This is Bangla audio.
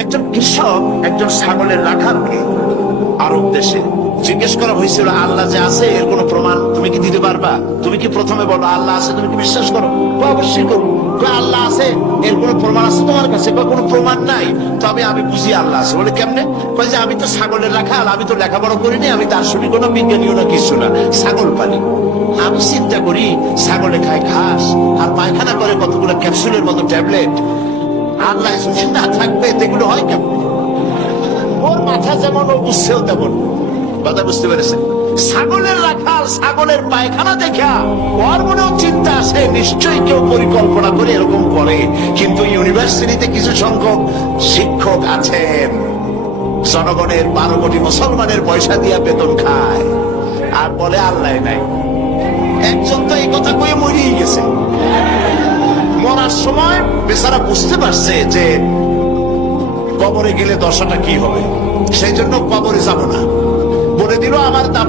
একজন কৃষক একজন ছাগলের রাখালকে আরব দেশে জিজ্ঞেস করা হয়েছিল, আল্লাহ যে আছে এর কোনো প্রমাণ তুমি কি দিতে পারবা? তুমি কি প্রথমে বলো আল্লাহ আছে, তুমি কি বিশ্বাস করো? অবশ্যই করো। আল্লাহ আছে এর কোনো প্রমাণ আছে তোমার কাছে? কোনো প্রমাণ নাই। তবে আমি বুঝি আল্লাহ আছে। বলে কেমনে? কয় যে আমি তো ছাগলের রাখাল, আমি তো লেখাপড়া করিনি, আমি দার্শনিক না বিজ্ঞানীও না কিছু না, ছাগল পালি। আমি চিন্তা করি ছাগলে খায় ঘাস আর পায়খানা করে কতগুলো ক্যাপসুলের মতো ট্যাবলেট। আল্লাহ যদি না থাকবে এগুলো হয় কেমন? ওর মাথা যেমন ও বুঝছেও তেমন। কথা বুঝতে পেরেছে? ছাগলের রাখাল ছাগলের পায়খানা দেখা ওর মনেও চিন্তা আসে, নিশ্চয়ই কেউ পরিকল্পনা করে এরকম করে। কিন্তু ইউনিভার্সিটিতে কিছু সংখ্যক শিক্ষক আছেন জনগণের 12 কোটি মুসলমানের পয়সা দিয়া বেতন খায় আর বলে আল্লাহ নাই। একজন তো এই কথা কয়ে মরিয়ে গেছে। মরার সময় বেচারা বুঝতে পারছে যে কবরে গেলে দশাটা কি হবে, সেই জন্য কবরে যাব না, বলে দিল আমার দাম